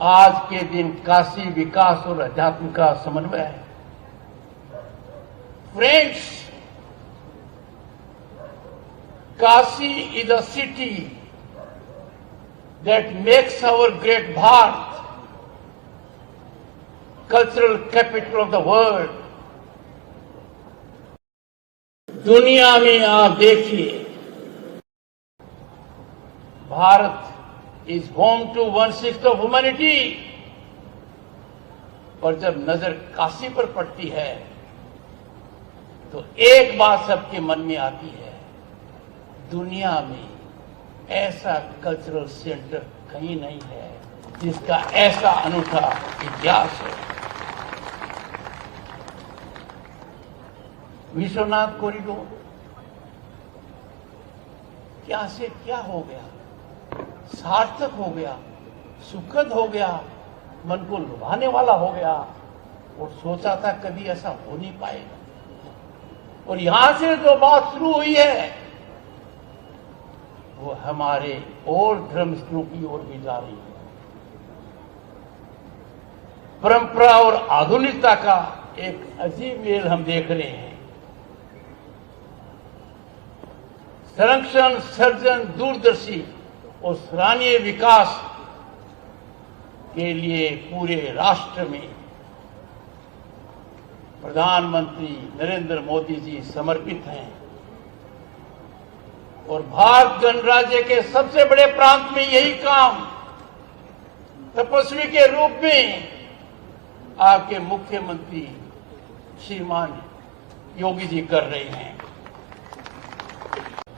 आज के दिन काशी विकास और अध्यात्म का समन्वय है। Friends, Kashi is a city that makes our great Bharat cultural capital of the world। दुनिया में आप देखिए, Bharat is home to 1/6 of humanity, और जब नजर काशी पर पड़ती है तो एक बात सबके मन में आती है, दुनिया में ऐसा कल्चरल सेंटर कहीं नहीं है जिसका ऐसा अनूठा इतिहास है। विश्वनाथ कॉरिडोर क्या से क्या हो गया, सार्थक हो गया, सुखद हो गया, मन को लुभाने वाला हो गया, और सोचा था कभी ऐसा हो नहीं पाएगा। और यहां से जो बात शुरू हुई है वो हमारे और धर्मस्थलों की ओर भी जा रही है। परंपरा और आधुनिकता का एक अजीब मेल हम देख रहे हैं। संरक्षण, सर्जन, दूरदर्शी और सराहनीय विकास के लिए पूरे राष्ट्र में प्रधानमंत्री नरेंद्र मोदी जी समर्पित हैं, और भारत गणराज्य के सबसे बड़े प्रांत में यही काम तपस्वी के रूप में आपके मुख्यमंत्री श्रीमान योगी जी कर रहे हैं।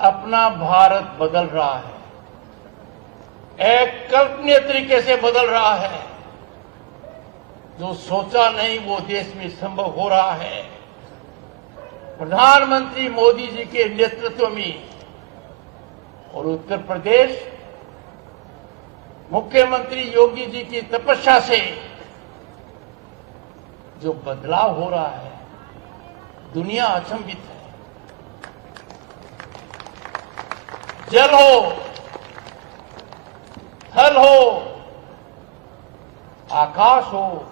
अपना भारत बदल रहा है, एक कल्पनीय तरीके से बदल रहा है। जो सोचा नहीं वो देश में संभव हो रहा है। प्रधानमंत्री मोदी जी के नेतृत्व में और उत्तर प्रदेश मुख्यमंत्री योगी जी की तपस्या से जो बदलाव हो रहा है, दुनिया अचंभित है। जल हो, थल हो, आकाश हो,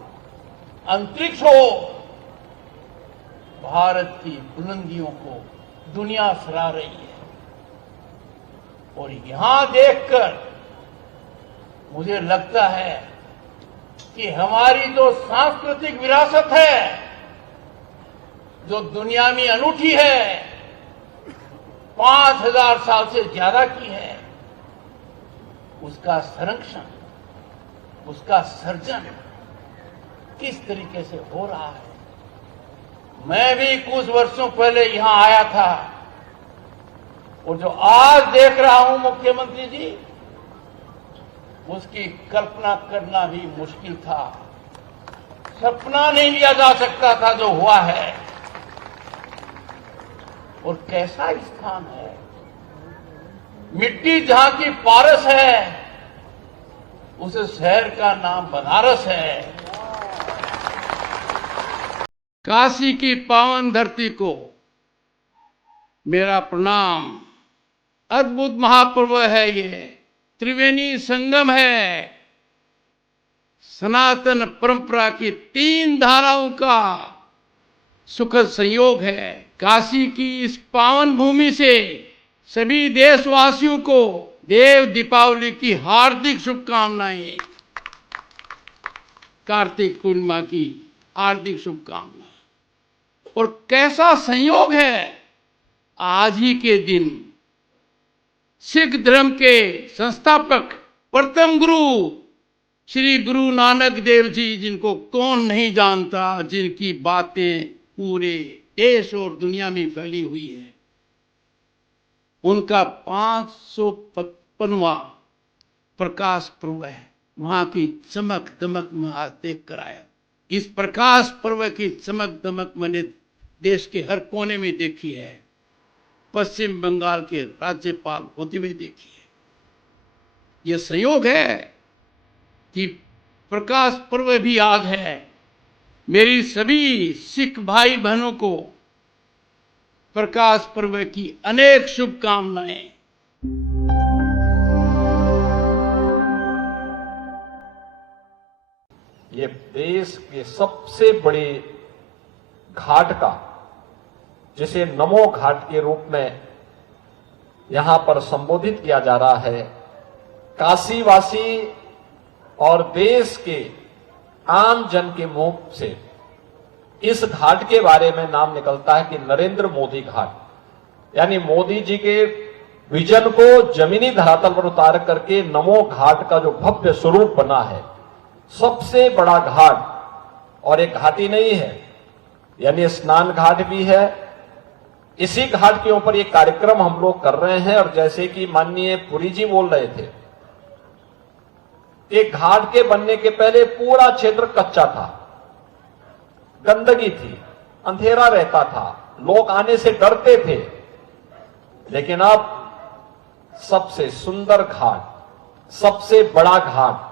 अंतरिक्ष हो, भारत की बुलंदियों को दुनिया सराह रही है। और यहां देखकर मुझे लगता है कि हमारी जो सांस्कृतिक विरासत है, जो दुनिया में अनूठी है, 5000 साल से ज्यादा की है, उसका संरक्षण, उसका सर्जन किस तरीके से हो रहा है। मैं भी कुछ वर्षों पहले यहां आया था, और जो आज देख रहा हूं मुख्यमंत्री जी, उसकी कल्पना करना भी मुश्किल था। सपना नहीं लिया जा सकता था जो हुआ है। और कैसा स्थान है, मिट्टी जहां की पारस है, उस शहर का नाम बनारस है। काशी की पावन धरती को मेरा प्रणाम। अद्भुत महापर्व है ये, त्रिवेणी संगम है, सनातन परंपरा की 3 धाराओं का सुखद संयोग है। काशी की इस पावन भूमि से सभी देशवासियों को देव दीपावली की हार्दिक शुभकामनाएं, कार्तिक पूर्णिमा की हार्दिक शुभकामनाएं। और कैसा संयोग है, आज ही के दिन सिख धर्म के संस्थापक प्रथम गुरु श्री गुरु नानक देव जी, जिनको कौन नहीं जानता, जिनकी बातें पूरे देश और दुनिया में फैली हुई है, उनका 555वां प्रकाश पर्व है। वहां की चमक दमक में आज देख कर आया। इस प्रकाश पर्व की चमक दमक मैंने देश के हर कोने में देखी है, पश्चिम बंगाल के राज्यपाल होते हुए देखी है। यह संयोग है कि प्रकाश पर्व भी आज है। मेरी सभी सिख भाई बहनों को प्रकाश पर्व की अनेक शुभकामनाएं। ये देश के सबसे बड़े घाट का, जिसे नमो घाट के रूप में यहां पर संबोधित किया जा रहा है, काशीवासी और देश के आम जन के मुंह से इस घाट के बारे में नाम निकलता है कि नरेंद्र मोदी घाट, यानी मोदी जी के विजन को जमीनी धरातल पर उतार करके नमो घाट का जो भव्य स्वरूप बना है, सबसे बड़ा घाट, और एक घाट ही नहीं है, यानी स्नान घाट भी है। इसी घाट के ऊपर एक कार्यक्रम हम लोग कर रहे हैं। और जैसे कि माननीय पुरी जी बोल रहे थे, एक घाट के बनने के पहले पूरा क्षेत्र कच्चा था, गंदगी थी, अंधेरा रहता था, लोग आने से डरते थे। लेकिन अब सबसे सुंदर घाट, सबसे बड़ा घाट,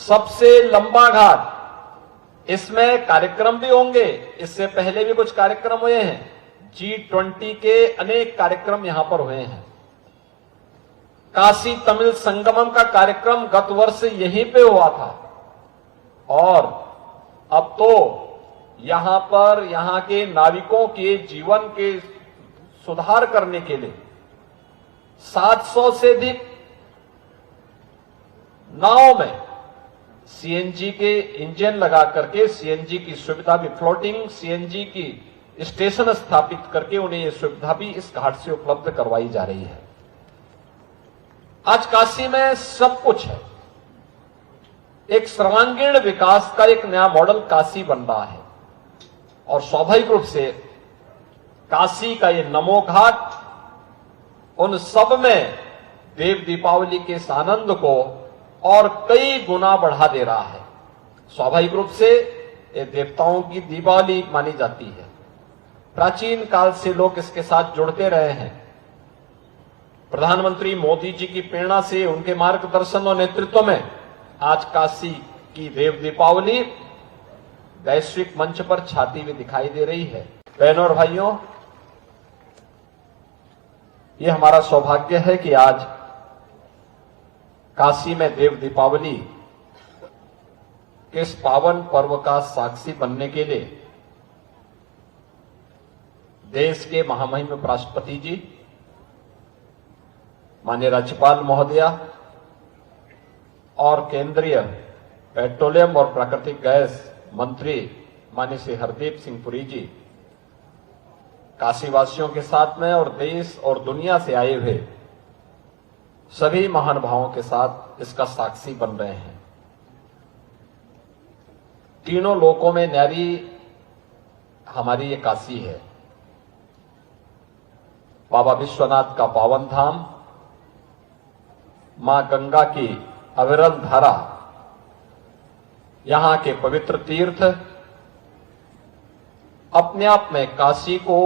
सबसे लंबा घाट, इसमें कार्यक्रम भी होंगे। इससे पहले भी कुछ कार्यक्रम हुए हैं, G20 के अनेक कार्यक्रम यहां पर हुए हैं। काशी तमिल संगमम का कार्यक्रम गत वर्ष यहीं पे हुआ था, और अब तो यहां पर यहां के नाविकों के जीवन के सुधार करने के लिए 700 से अधिक नाव में सीएनजी के इंजन लगा करके, सीएनजी की सुविधा भी, फ्लोटिंग सीएनजी की स्टेशन स्थापित करके उन्हें यह सुविधा भी इस घाट से उपलब्ध करवाई जा रही है। आज काशी में सब कुछ है, एक सर्वांगीण विकास का एक नया मॉडल काशी बन रहा है। और स्वाभाविक रूप से काशी का ये नमो घाट उन सब में देव दीपावली के इस आनंद को और कई गुना बढ़ा दे रहा है। स्वाभाविक रूप से ये देवताओं की दीपावली मानी जाती है, प्राचीन काल से लोग इसके साथ जुड़ते रहे हैं। प्रधानमंत्री मोदी जी की प्रेरणा से, उनके मार्गदर्शन और नेतृत्व में आज काशी की देव दीपावली वैश्विक मंच पर छाती हुई दिखाई दे रही है। बहनों और भाइयों, ये हमारा सौभाग्य है कि आज काशी में देव दीपावली के इस पावन पर्व का साक्षी बनने के लिए देश के महामहिम राष्ट्रपति जी, माननीय राज्यपाल महोदया और केंद्रीय पेट्रोलियम और प्राकृतिक गैस मंत्री माननीय श्री हरदीप सिंह पुरी जी काशीवासियों के साथ में और देश और दुनिया से आए हुए सभी महानुभावों के साथ इसका साक्षी बन रहे हैं। तीनों लोकों में न्यारी हमारी ये काशी है। बाबा विश्वनाथ का पावन धाम, मां गंगा की अविरल धारा, यहां के पवित्र तीर्थ अपने आप में काशी को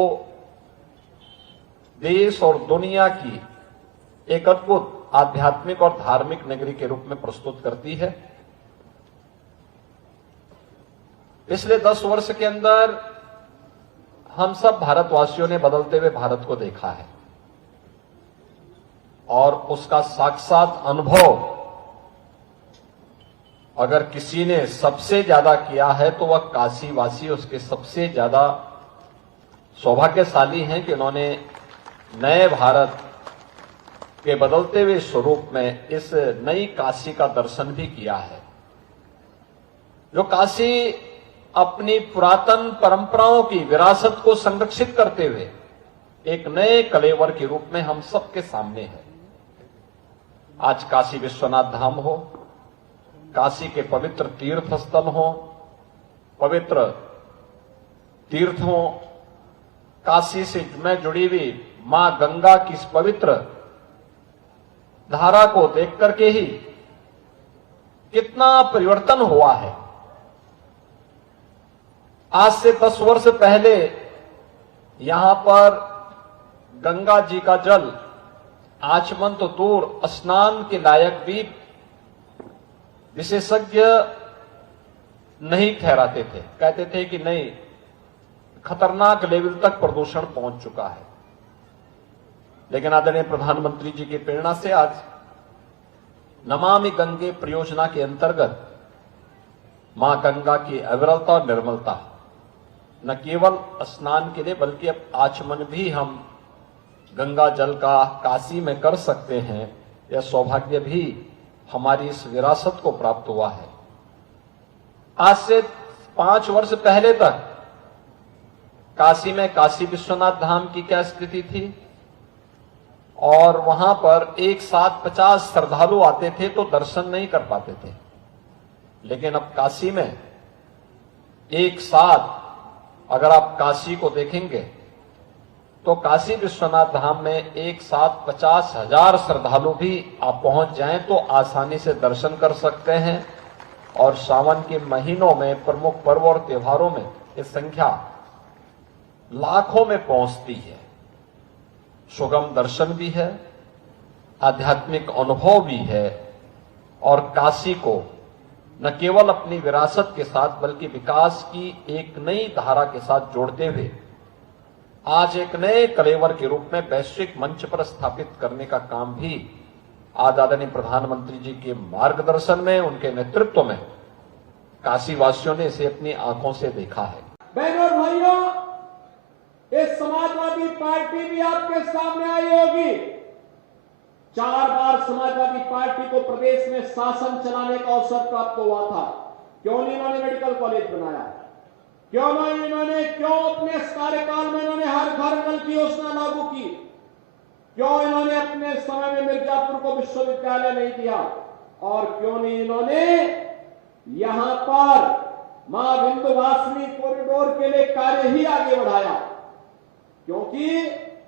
देश और दुनिया की एक अद्भुत आध्यात्मिक और धार्मिक नगरी के रूप में प्रस्तुत करती है। पिछले 10 वर्ष के अंदर हम सब भारतवासियों ने बदलते हुए भारत को देखा है, और उसका साक्षात अनुभव अगर किसी ने सबसे ज्यादा किया है तो वह काशीवासी उसके सबसे ज्यादा सौभाग्यशाली हैं कि उन्होंने नए भारत के बदलते हुए स्वरूप में इस नई काशी का दर्शन भी किया है। जो काशी अपनी पुरातन परंपराओं की विरासत को संरक्षित करते हुए एक नए कलेवर के रूप में हम सबके सामने है। आज काशी विश्वनाथ धाम हो, काशी के पवित्र तीर्थ स्थल हो, पवित्र तीर्थ हो, काशी से में जुड़ी हुई मां गंगा की इस पवित्र धारा को देख करके ही कितना परिवर्तन हुआ है। आज से 10 वर्ष पहले यहां पर गंगा जी का जल आचमन तो दूर, स्नान के लायक भी विशेषज्ञ नहीं ठहराते थे, कहते थे कि नहीं, खतरनाक लेवल तक प्रदूषण पहुंच चुका है। लेकिन आदरणीय प्रधानमंत्री जी की प्रेरणा से आज नमामि गंगे परियोजना के अंतर्गत मां गंगा की अविरलता और निर्मलता न केवल स्नान के लिए बल्कि अब आचमन भी हम गंगा जल का काशी में कर सकते हैं। यह सौभाग्य भी हमारी इस विरासत को प्राप्त हुआ है। आज से 5 वर्ष पहले तक काशी में काशी विश्वनाथ धाम की क्या स्थिति थी, और वहां पर एक साथ 50 श्रद्धालु आते थे तो दर्शन नहीं कर पाते थे। लेकिन अब काशी में एक साथ अगर आप काशी को देखेंगे तो काशी विश्वनाथ धाम में एक साथ 50,000 श्रद्धालु भी आप पहुंच जाएं तो आसानी से दर्शन कर सकते हैं। और सावन के महीनों में प्रमुख पर्व और त्योहारों में ये संख्या लाखों में पहुंचती है। सुगम दर्शन भी है, आध्यात्मिक अनुभव भी है, और काशी को न केवल अपनी विरासत के साथ बल्कि विकास की एक नई धारा के साथ जोड़ते हुए आज एक नए कलेवर के रूप में वैश्विक मंच पर स्थापित करने का काम भी आज आदरणीय प्रधानमंत्री जी के मार्गदर्शन में, उनके नेतृत्व में काशी वासियों ने इसे अपनी आंखों से देखा है। बहनों और भाइयों, इस समाजवादी पार्टी भी आपके सामने आई होगी। 4 बार समाजवादी पार्टी को प्रदेश में शासन चलाने का अवसर प्राप्त हुआ था। क्यों नहीं इन्होंने मेडिकल कॉलेज बनाया? क्यों अपने इस कार्यकाल में इन्होंने हर घर नल की योजना लागू की? क्यों इन्होंने अपने समय में मिर्जापुर को विश्वविद्यालय नहीं दिया? और क्यों नहीं इन्होंने यहां पर मां विंध्यवासिनी कॉरिडोर के लिए कार्य ही आगे बढ़ाया? क्योंकि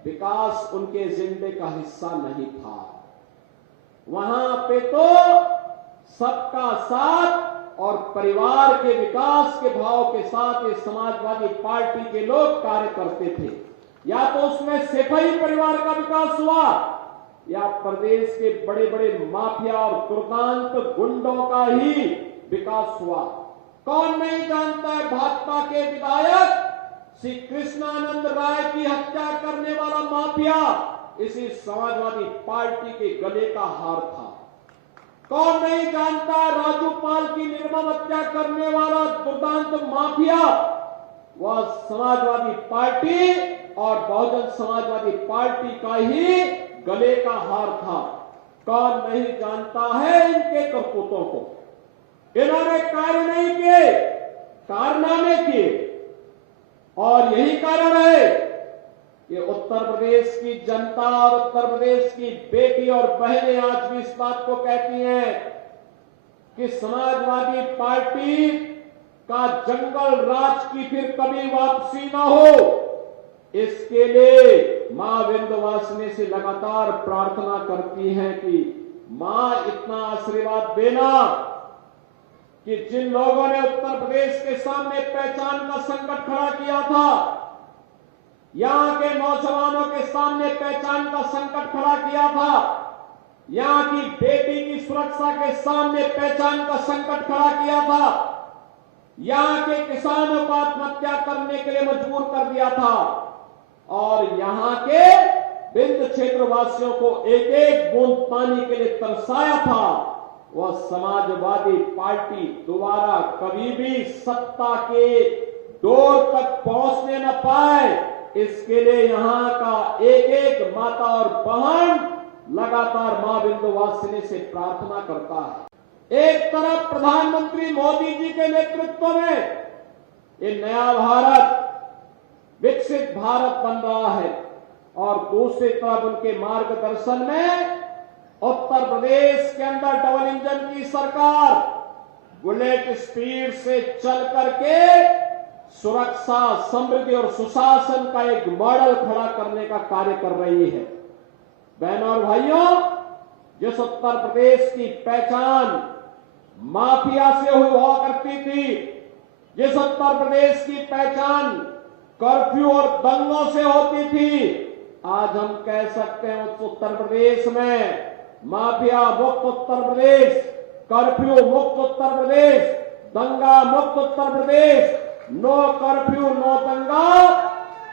विकास उनके एजेंडे का हिस्सा नहीं था। वहां पे तो सबका साथ और परिवार के विकास के भाव के साथ ये समाजवादी पार्टी के लोग कार्य करते थे। या तो उसमें सिपाही परिवार का विकास हुआ या प्रदेश के बड़े बड़े माफिया और दुर्दांत गुंडों का ही विकास हुआ। कौन नहीं जानता है भाजपा के विधायक श्री कृष्णानंद राय की हत्या करने वाला माफिया इसी समाजवादी पार्टी के गले का हार था। कौन नहीं जानता राजू पाल की निर्मम हत्या करने वाला दुर्दांत माफिया वह समाजवादी पार्टी और बहुजन समाजवादी पार्टी का ही गले का हार था। कौन नहीं जानता है इनके करतूतों को? इन्होंने कार्य नहीं किए, कारनामे किए, और यही कारण है कि उत्तर प्रदेश की जनता और उत्तर प्रदेश की बेटी और बहनें आज भी इस बात को कहती हैं कि समाजवादी पार्टी का जंगल राज की फिर कभी वापसी ना हो। इसके लिए मां विंध्यवासिनी से लगातार प्रार्थना करती हैं कि मां इतना आशीर्वाद देना कि जिन लोगों ने उत्तर प्रदेश के सामने पहचान का संकट खड़ा किया था, यहां के नौजवानों के सामने पहचान का संकट खड़ा किया था, यहां की बेटी की सुरक्षा के सामने पहचान का संकट खड़ा किया था, यहां के किसानों को आत्महत्या करने के लिए मजबूर कर दिया था, और यहां के विंध्य क्षेत्र वासियों को एक एक बूंद पानी के लिए तरसाया था। वह समाजवादी पार्टी दोबारा कभी भी सत्ता के डोर तक पहुंचने न पाए, इसके लिए यहां का एक एक माता और बहन लगातार मां विंध्यवासिनी से प्रार्थना करता है। एक तरफ प्रधानमंत्री मोदी जी के नेतृत्व में ये नया भारत, विकसित भारत बन रहा है, और दूसरी तरफ उनके मार्गदर्शन में उत्तर प्रदेश के अंदर डबल इंजन की सरकार बुलेट स्पीड से चल करके सुरक्षा, समृद्धि और सुशासन का एक मॉडल खड़ा करने का कार्य कर रही है। बहनों और भाइयों, जिस उत्तर प्रदेश की पहचान माफिया से हुआ करती थी, जिस उत्तर प्रदेश की पहचान कर्फ्यू और दंगों से होती थी, आज हम कह सकते हैं उस उत्तर प्रदेश में माफिया मुक्त उत्तर प्रदेश, कर्फ्यू मुक्त उत्तर प्रदेश, दंगा मुक्त Uttar Pradesh, no curfew no दंगा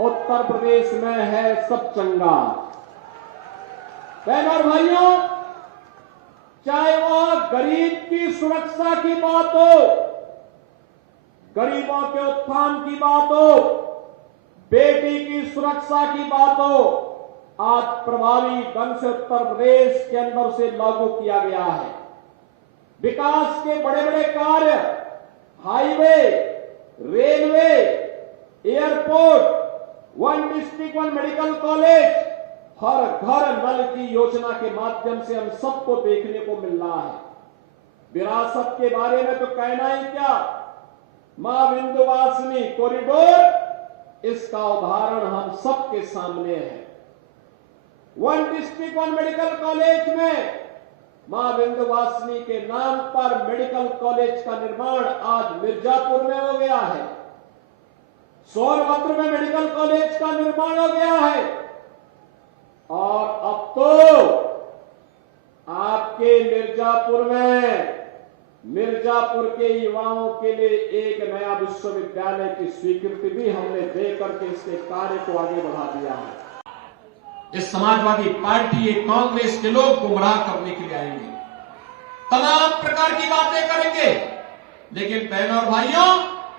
उत्तर प्रदेश में है सब चंगा। बहनों और भाइयों, चाहे वह गरीब की सुरक्षा की बात हो, गरीबों के उत्थान की बात हो, बेटी की सुरक्षा की बात हो, आज प्रभावी ढंग से उत्तर प्रदेश के अंदर से लागू किया गया है। विकास के बड़े बड़े कार्य, highway, railway, airport, one district one medical college, हर घर नल की योजना के माध्यम से हम सबको देखने को मिल रहा है। विरासत के बारे में तो कहना ही क्या, मां विंध्यवासिनी कॉरिडोर इसका उदाहरण हम सबके सामने है। One district one medical college में मां विंध्यवासिनी के नाम पर मेडिकल कॉलेज का निर्माण आज मिर्जापुर में हो गया है। सोनभद्र में मेडिकल कॉलेज का निर्माण हो गया है। और अब तो आपके मिर्जापुर के युवाओं के लिए एक नया विश्वविद्यालय की स्वीकृति भी हमने देकर के इसके कार्य को आगे बढ़ा दिया है। इस समाजवादी पार्टी, ये कांग्रेस के लोग गुमराह करने के लिए आएंगे, तमाम प्रकार की बातें करेंगे, लेकिन बहनों और भाइयों,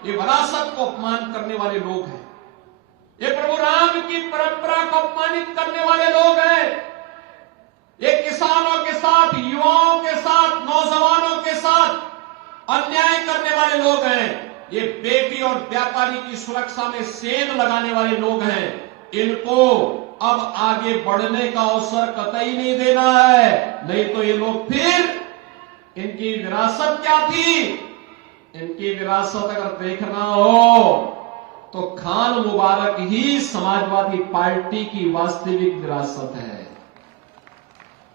ये विरासत को अपमान करने वाले लोग हैं। ये प्रभु राम की परंपरा को अपमानित करने वाले लोग हैं। ये किसानों के साथ, युवाओं के साथ, नौजवानों के साथ अन्याय करने वाले लोग हैं। ये बेटी और व्यापारी की सुरक्षा में सेंध लगाने वाले लोग हैं। इनको अब आगे बढ़ने का अवसर कतई नहीं देना है, नहीं तो ये लोग फिर, इनकी विरासत क्या थी, इनकी विरासत अगर देखना हो तो खान मुबारक ही समाजवादी पार्टी की वास्तविक विरासत है।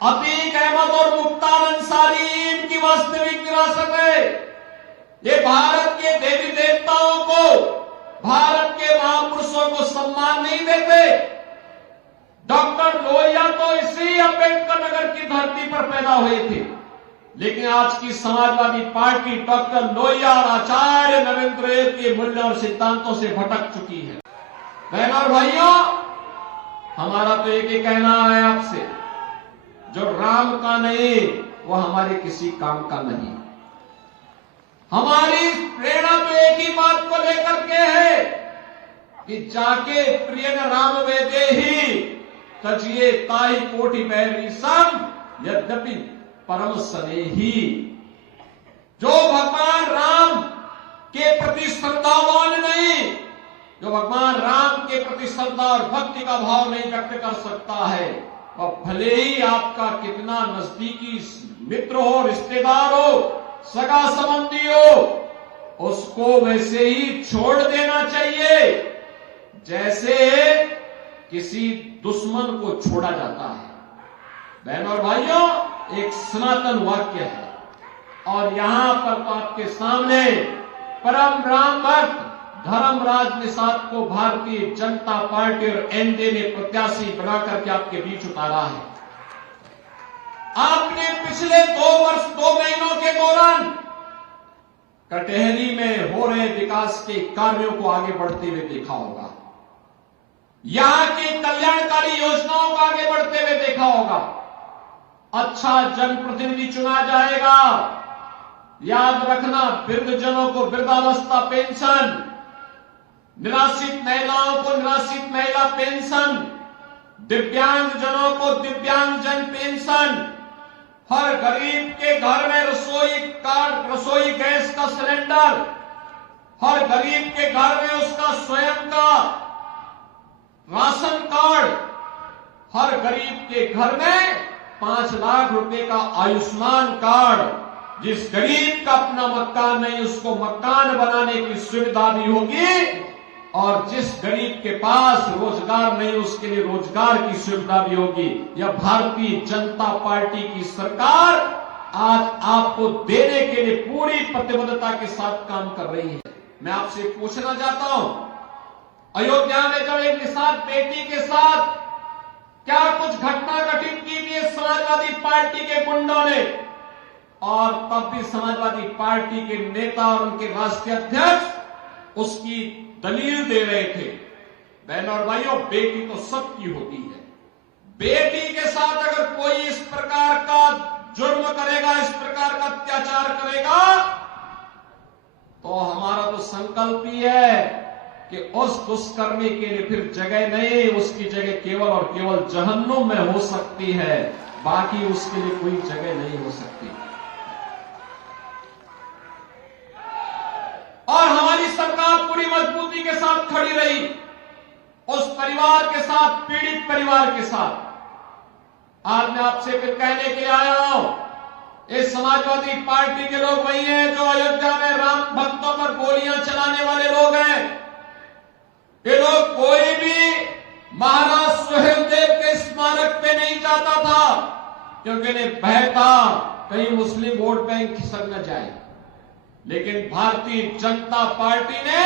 अतीक अहमद और मुख्तार अंसारी इनकी वास्तविक विरासत है। ये भारत के देवी देवताओं को, भारत के महापुरुषों को सम्मान नहीं देते। डॉक्टर लोहिया तो इसी अंबेडकर नगर की धरती पर पैदा हुए थे, लेकिन आज की समाजवादी पार्टी डॉक्टर लोहिया और आचार्य नरेंद्र के मूल्य और सिद्धांतों से भटक चुकी है। बहनों और भाइयों, हमारा तो एक ही कहना है आपसे, जो राम का नहीं वो हमारे किसी काम का नहीं। हमारी प्रेरणा तो एक ही बात को लेकर के है कि जाके प्रिय राम वेदे ही तजिए ताई कोटि बैरी सम यद्यपि परम स्नेही। जो भगवान राम के प्रति श्रद्धावान नहीं, जो भगवान राम के प्रति श्रद्धा और भक्ति का भाव नहीं व्यक्त कर सकता है, वह भले ही आपका कितना नजदीकी मित्र हो, रिश्तेदार हो, सगा संबंधी हो, उसको वैसे ही छोड़ देना चाहिए जैसे किसी दुश्मन को छोड़ा जाता है। बहनों और भाइयों, एक सनातन वाक्य है, और यहां पर तो आपके सामने परम राम भक्त धर्मराज निषाद को भारतीय जनता पार्टी और एनडीए ने प्रत्याशी बनाकर के आपके बीच उतारा है। आपने पिछले 2 वर्ष 2 महीनों के दौरान कटहरी में हो रहे विकास के कार्यों को आगे बढ़ते हुए देखा होगा, यहां की कल्याणकारी योजनाओं को आगे बढ़ते हुए देखा होगा। अच्छा जनप्रतिनिधि चुना जाएगा। याद रखना, वृद्धजनों को वृद्धावस्था पेंशन, निराश्रित महिलाओं को निराश्रित महिला पेंशन, दिव्यांग जनों को दिव्यांगजन पेंशन, हर गरीब के घर में रसोई कार्ड, रसोई गैस का सिलेंडर, हर गरीब के घर में उसका स्वयं का राशन कार्ड, हर गरीब के घर में 5 लाख रुपए का आयुष्मान कार्ड, जिस गरीब का अपना मकान नहीं उसको मकान बनाने की सुविधा भी होगी, और जिस गरीब के पास रोजगार नहीं उसके लिए रोजगार की सुविधा भी होगी। यह भारतीय जनता पार्टी की सरकार आज आपको देने के लिए पूरी प्रतिबद्धता के साथ काम कर रही है। मैं आपसे पूछना चाहता हूं, अयोध्या में जब एक निषाद बेटी के साथ क्या कुछ घटना घटित की थी समाजवादी पार्टी के गुंडों ने, और तब भी समाजवादी पार्टी के नेता और उनके राष्ट्रीय अध्यक्ष उसकी दलील दे रहे थे। बहनों और भाइयों, बेटी तो सबकी होती है। बेटी के साथ अगर कोई इस प्रकार का जुर्म करेगा, इस प्रकार का अत्याचार करेगा, तो हमारा तो संकल्प ही है कि उस दुष्कर्मी के लिए फिर जगह नहीं, उसकी जगह केवल और केवल जहन्नुम में हो सकती है, बाकी उसके लिए कोई जगह नहीं हो सकती। और हमारी सरकार पूरी मजबूती के साथ खड़ी रही उस परिवार के साथ, पीड़ित परिवार के साथ। आज मैं आपसे फिर कहने के लिए आया हूं, इस समाजवादी पार्टी के लोग वही हैं जो अयोध्या में राम भक्तों पर गोलियां चलाने वाले लोग हैं। ये लोग कोई भी महाराज सुहेलदेव के स्मारक पे नहीं जाता था, क्योंकि इन्हें भय था कहीं मुस्लिम वोट बैंक खिसक न जाए। लेकिन भारतीय जनता पार्टी ने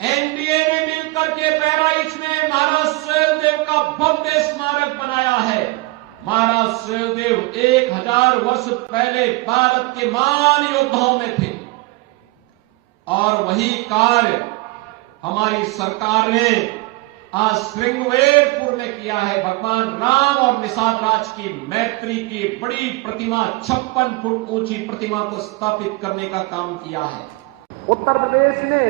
एनडीए में मिलकर के बहराइच में महाराज सुहेलदेव का भव्य स्मारक बनाया है। महाराज सुहेलदेव 1000 वर्ष पहले भारत के महान योद्धाओं में थे, और वही कार्य हमारी सरकार ने आज श्रृंगवेरपुर में किया है। भगवान राम और निषाद राज की मैत्री की बड़ी प्रतिमा, 56 फुट ऊंची प्रतिमा को स्थापित करने का काम किया है। उत्तर प्रदेश ने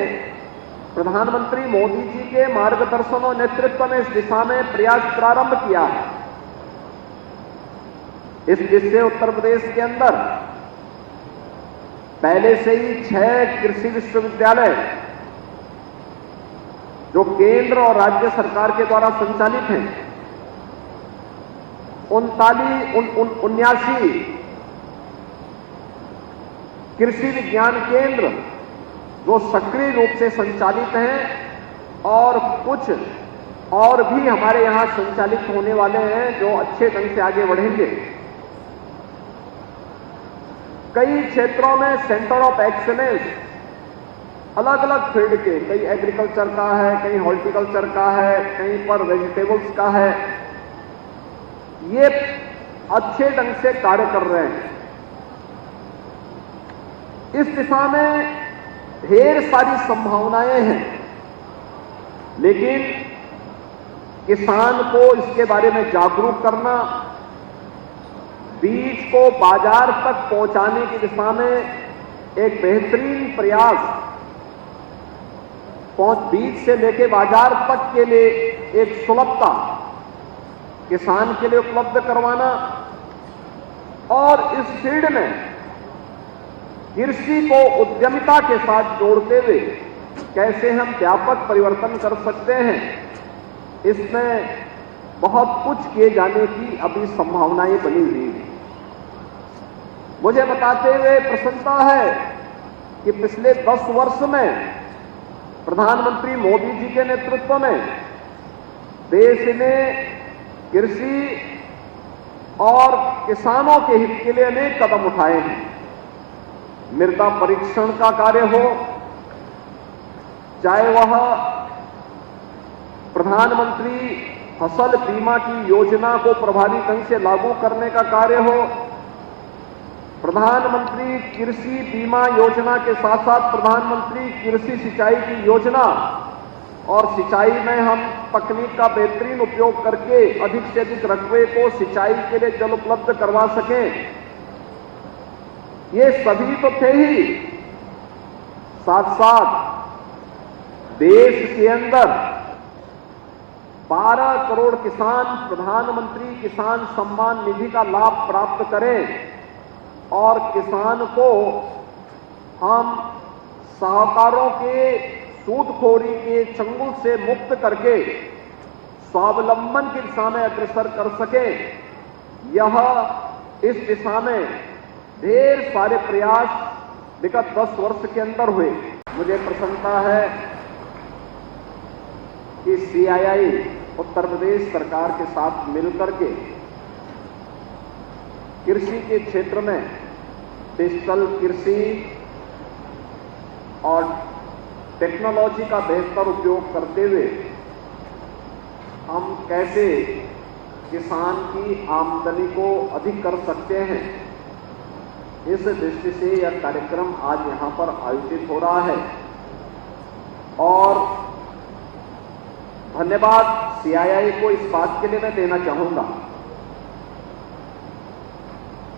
प्रधानमंत्री मोदी जी के मार्गदर्शन और नेतृत्व में इस दिशा में प्रयास प्रारंभ किया है। इस जिससे उत्तर प्रदेश के अंदर पहले से ही 6 कृषि विश्वविद्यालय जो केंद्र और राज्य सरकार के द्वारा संचालित हैं, 79 कृषि विज्ञान केंद्र जो सक्रिय रूप से संचालित हैं, और कुछ और भी हमारे यहां संचालित होने वाले हैं जो अच्छे ढंग से आगे बढ़ेंगे। कई क्षेत्रों में सेंटर ऑफ एक्सीलेंस अलग अलग फील्ड के, कहीं एग्रीकल्चर का है, कहीं हॉर्टिकल्चर का है, कहीं पर वेजिटेबल्स का है, ये अच्छे ढंग से कार्य कर रहे हैं। इस दिशा में ढेर सारी संभावनाएं हैं, लेकिन किसान को इसके बारे में जागरूक करना, बीज को बाजार तक पहुंचाने की दिशा में एक बेहतरीन प्रयास, बीज से लेके बाजार तक के लिए एक सुलभता किसान के लिए उपलब्ध करवाना, और इस फील्ड में कृषि को उद्यमिता के साथ जोड़ते हुए कैसे हम व्यापक परिवर्तन कर सकते हैं, इसमें बहुत कुछ किए जाने की अभी संभावनाएं बनी हुई हैं। मुझे बताते हुए प्रसन्नता है कि पिछले 10 वर्ष में प्रधानमंत्री मोदी जी के नेतृत्व में देश ने कृषि और किसानों के हित के लिए अनेक कदम उठाए हैं। मृदा परीक्षण का कार्य हो, चाहे वह प्रधानमंत्री फसल बीमा की योजना को प्रभावी ढंग से लागू करने का कार्य हो, प्रधानमंत्री कृषि बीमा योजना के साथ साथ प्रधानमंत्री कृषि सिंचाई की योजना, और सिंचाई में हम तकनीक का बेहतरीन उपयोग करके अधिक से अधिक रकबे को सिंचाई के लिए जल उपलब्ध करवा सकें, ये सभी तो थे ही। साथ साथ देश के अंदर 12 करोड़ किसान प्रधानमंत्री किसान सम्मान निधि का लाभ प्राप्त करें, और किसान को हम साहूकारों के सूदखोरी के चंगुल से मुक्त करके स्वावलंबन की दिशा में अग्रसर कर सके। यह इस दिशा में ढेर सारे प्रयास विगत 10 वर्ष के अंदर हुए। मुझे प्रसन्नता है कि सीआईआई उत्तर प्रदेश सरकार के साथ मिलकर के कृषि के क्षेत्र में डिजिटल कृषि और टेक्नोलॉजी का बेहतर उपयोग करते हुए हम कैसे किसान की आमदनी को अधिक कर सकते हैं, इस दृष्टि से यह कार्यक्रम आज यहां पर आयोजित हो रहा है। और धन्यवाद सीआईआई को इस बात के लिए मैं देना चाहूंगा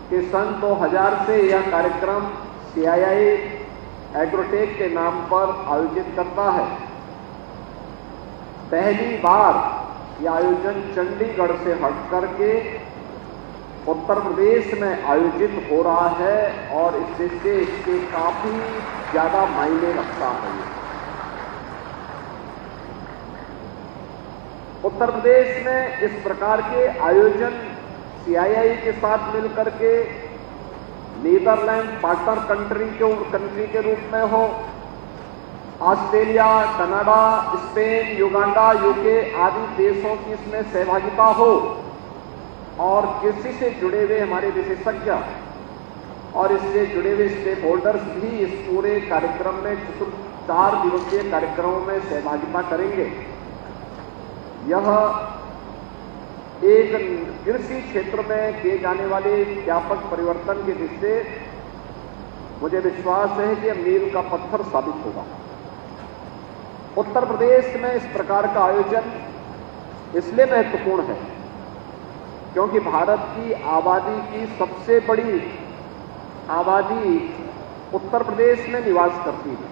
कि सन 2000 से यह कार्यक्रम सीआईआई एग्रोटेक के नाम पर आयोजित करता है। पहली बार यह आयोजन चंडीगढ़ से हट करके उत्तर प्रदेश में आयोजित हो रहा है और इससे काफी ज्यादा मायने रखता है। उत्तर प्रदेश में इस प्रकार के आयोजन CII के साथ मिलकर के नीदरलैंड पार्टनर कंट्री के रूप में हो, Australia, Canada, Spain, Uganda, UK आदि देशों की इसमें सहभागिता हो और कृषि से जुड़े हुए हमारे विशेषज्ञ और इससे जुड़े हुए स्टेक होल्डर्स भी इस पूरे कार्यक्रम में 4 दिवसीय कार्यक्रमों में सहभागिता करेंगे। यह एक कृषि क्षेत्र में किए जाने वाले व्यापक परिवर्तन के दृष्टि मुझे विश्वास है कि यह मील का पत्थर साबित होगा। उत्तर प्रदेश में इस प्रकार का आयोजन इसलिए महत्वपूर्ण है क्योंकि भारत की आबादी की सबसे बड़ी आबादी उत्तर प्रदेश में निवास करती है।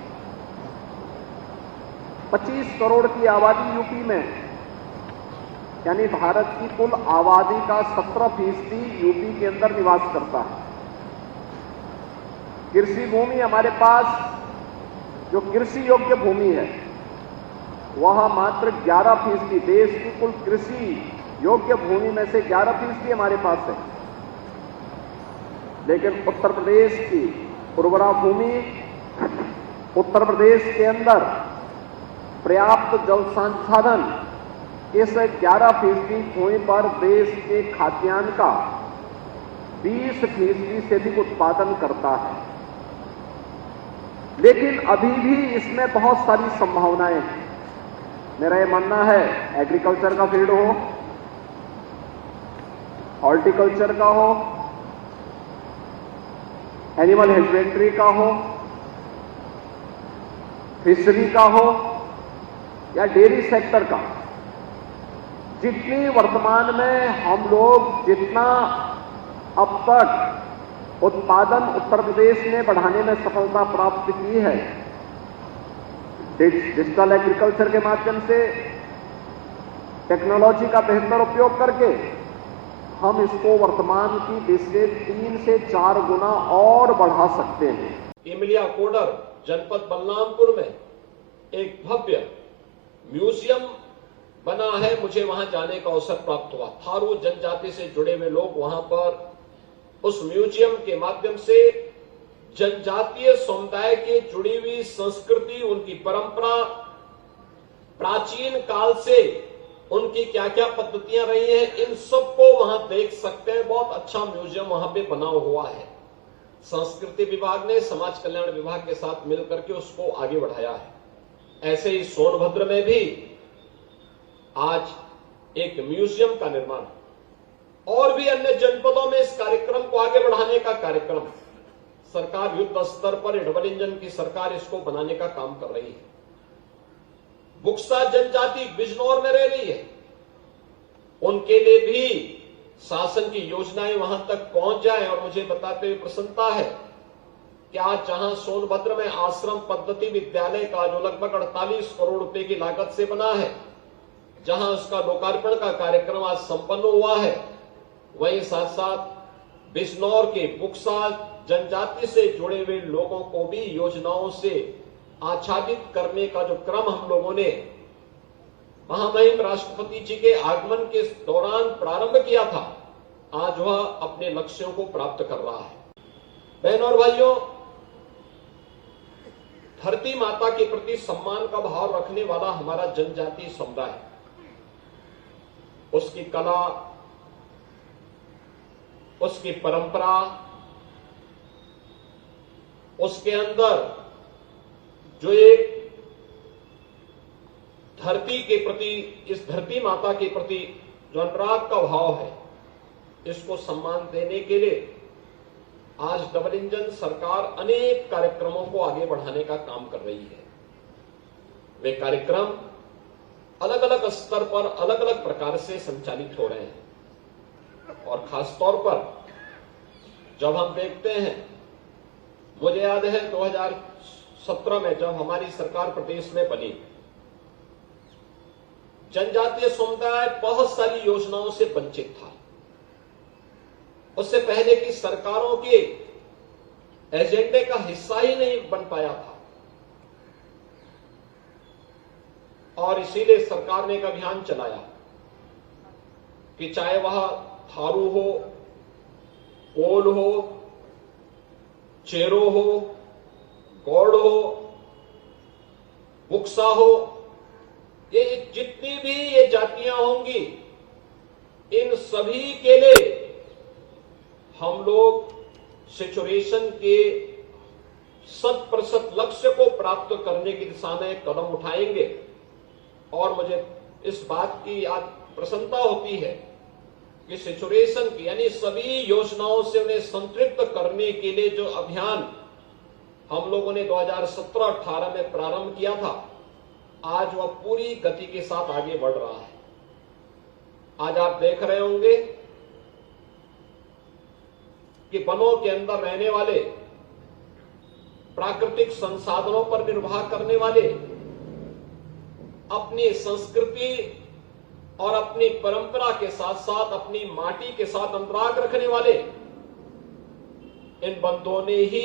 25 करोड़ की आबादी यूपी में, यानी भारत की कुल आबादी का 17% यूपी के अंदर निवास करता है। कृषि भूमि हमारे पास जो कृषि योग्य भूमि है वह मात्र 11%, देश की कुल कृषि योग्य भूमि में से 11% हमारे पास है। लेकिन उत्तर प्रदेश की उर्वरा भूमि, उत्तर प्रदेश के अंदर पर्याप्त जल संसाधन इस 11% भूमि पर देश के खाद्यान्न का 20% से अधिक उत्पादन करता है। लेकिन अभी भी इसमें बहुत सारी संभावनाएं हैं। मेरा यह मानना है एग्रीकल्चर का फील्ड हो, हॉर्टिकल्चर का हो, एनिमल हस्बेंड्री का हो, फिशरी का हो या डेयरी सेक्टर का, जितनी वर्तमान में हम लोग जितना अब तक उत्पादन उत्तर प्रदेश ने बढ़ाने में सफलता प्राप्त की है डिजिटल एग्रीकल्चर के माध्यम से, टेक्नोलॉजी का बेहतर उपयोग करके हम इसको वर्तमान की दृष्टि 3 से 4 गुना और बढ़ा सकते हैं। इमलिया कोडर जनपद बलरामपुर में एक भव्य म्यूजियम बना है। मुझे वहां जाने का अवसर प्राप्त हुआ। थारू जनजाति से जुड़े हुए लोग वहां पर उस म्यूजियम के माध्यम से जनजातीय समुदाय के जुड़ी हुई संस्कृति, उनकी परंपरा, प्राचीन काल से उनकी क्या क्या पद्धतियां रही हैं, इन सबको वहां देख सकते हैं। बहुत अच्छा म्यूजियम वहां पे बना हुआ है। संस्कृति विभाग ने समाज कल्याण विभाग के साथ मिलकर के उसको आगे बढ़ाया है। ऐसे ही सोनभद्र में भी आज एक म्यूजियम का निर्माण, और भी अन्य जनपदों में इस कार्यक्रम को आगे बढ़ाने का कार्यक्रम सरकार युद्ध स्तर पर डबल इंजन की सरकार इसको बनाने का काम कर रही है। बुक्सा जनजाति बिजनौर में रह रही है, उनके लिए भी शासन की योजनाएं वहां तक पहुंच जाए। और मुझे बताते हुए प्रसन्नता है कि आज जहां सोनभद्र में आश्रम पद्धति विद्यालय का जो लगभग 48 करोड़ रुपए की लागत से बना है, जहां उसका लोकार्पण का कार्यक्रम आज संपन्न हुआ है, वहीं साथ साथ बिजनौर के बुक्सा जनजाति से जुड़े हुए लोगों को भी योजनाओं से आच्छादित करने का जो क्रम हम लोगों ने महामहिम राष्ट्रपति जी के आगमन के दौरान प्रारंभ किया था, आज वह अपने लक्ष्यों को प्राप्त कर रहा है। बहनों और भाइयों, धरती माता के प्रति सम्मान का भाव रखने वाला हमारा जनजातीय समुदाय, उसकी कला, उसकी परंपरा, उसके अंदर जो एक धरती के प्रति, इस धरती माता के प्रति जो अनुराग का भाव है, इसको सम्मान देने के लिए आज डबल इंजन सरकार अनेक कार्यक्रमों को आगे बढ़ाने का काम कर रही है। वे कार्यक्रम अलग अलग स्तर पर अलग अलग प्रकार से संचालित हो रहे हैं। और खासतौर पर जब हम देखते हैं, मुझे याद है 2017 में जब हमारी सरकार प्रदेश में बनी, जनजातीय समुदाय बहुत सारी योजनाओं से वंचित था। उससे पहले की सरकारों के एजेंडे का हिस्सा ही नहीं बन पाया था, और इसीलिए सरकार ने एक अभियान चलाया कि चाहे वह थारू हो, कोल हो, चेरो हो, गौड़ हो, बुक्सा हो, ये जितनी भी ये जातियां होंगी, इन सभी के लिए हम लोग सेचुरेशन के 100% लक्ष्य को प्राप्त करने की दिशा में कदम उठाएंगे। और मुझे इस बात की आज प्रसन्नता होती है कि सेचुरेशन की यानी सभी योजनाओं से उन्हें संतृप्त करने के लिए जो अभियान हम लोगों ने 2017-18 में प्रारंभ किया था, आज वह पूरी गति के साथ आगे बढ़ रहा है। आज आप देख रहे होंगे कि वनों के अंदर रहने वाले, प्राकृतिक संसाधनों पर निर्वाह करने वाले, अपनी संस्कृति और अपनी परंपरा के साथ साथ अपनी माटी के साथ अनुराग रखने वाले इन बंधुओं ने ही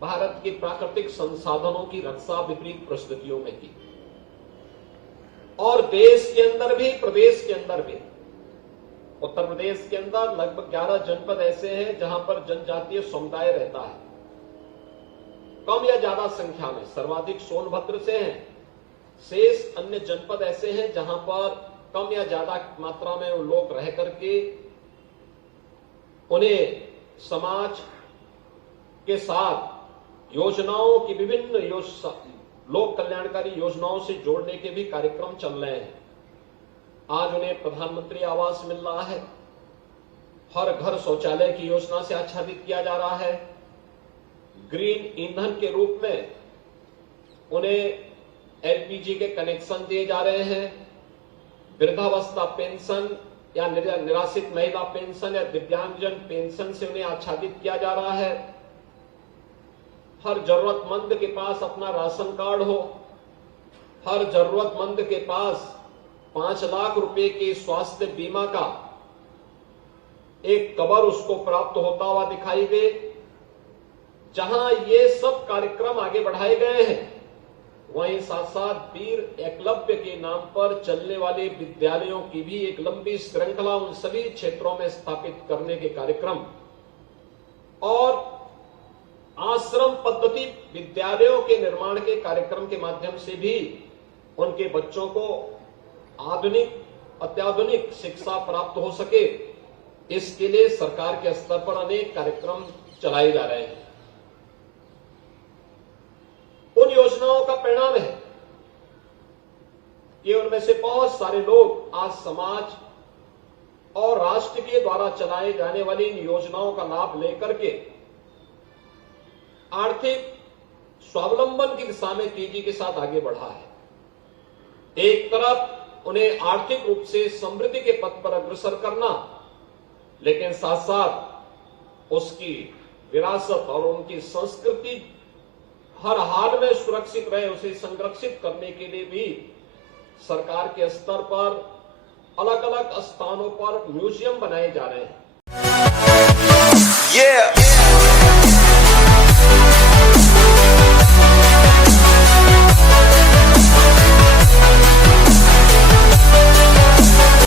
भारत के प्राकृतिक संसाधनों की रक्षा विपरीत परिस्थितियों में की। और देश के अंदर भी, प्रदेश के अंदर भी, उत्तर प्रदेश के अंदर लगभग 11 जनपद ऐसे हैं जहां पर जनजातीय समुदाय रहता है, कम या ज्यादा संख्या में। सर्वाधिक सोनभद्र से हैं, शेष अन्य जनपद ऐसे हैं जहां पर कम या ज्यादा मात्रा में वो लोग रह करके उन्हें समाज के साथ योजनाओं की विभिन्न लोक कल्याणकारी योजनाओं से जोड़ने के भी कार्यक्रम चल रहे हैं। आज उन्हें प्रधानमंत्री आवास मिल रहा है, हर घर शौचालय की योजना से आच्छादित किया जा रहा है, ग्रीन ईंधन के रूप में उन्हें एलपीजी के कनेक्शन दिए जा रहे हैं, वृद्धावस्था पेंशन या निराश्रित महिला पेंशन या दिव्यांगजन पेंशन से उन्हें आच्छादित किया जा रहा है। हर जरूरतमंद के पास अपना राशन कार्ड हो, हर जरूरतमंद के पास 5 लाख रुपए के स्वास्थ्य बीमा का एक कवर उसको प्राप्त होता हुआ दिखाई दे। जहां ये सब कार्यक्रम आगे बढ़ाए गए हैं, वहीं साथ साथ वीर एकलव्य के नाम पर चलने वाले विद्यालयों की भी एक लंबी श्रृंखला उन सभी क्षेत्रों में स्थापित करने के कार्यक्रम और आश्रम पद्धति विद्यालयों के निर्माण के कार्यक्रम के माध्यम से भी उनके बच्चों को अत्याधुनिक शिक्षा प्राप्त हो सके, इसके लिए सरकार के स्तर पर अनेक कार्यक्रम चलाए जा रहे हैं। उन योजनाओं का परिणाम है कि उनमें से बहुत सारे लोग आज समाज और राष्ट्र के द्वारा चलाए जाने वाली इन योजनाओं का लाभ लेकर के आर्थिक स्वावलंबन की दिशा में तेजी के साथ आगे बढ़ा है। एक तरफ उन्हें आर्थिक रूप से समृद्धि के पथ पर अग्रसर करना, लेकिन साथ साथ उसकी विरासत और उनकी संस्कृति हर हाल में सुरक्षित रहे, उसे संरक्षित करने के लिए भी सरकार के स्तर पर अलग अलग स्थानों पर म्यूजियम बनाए जा रहे हैं।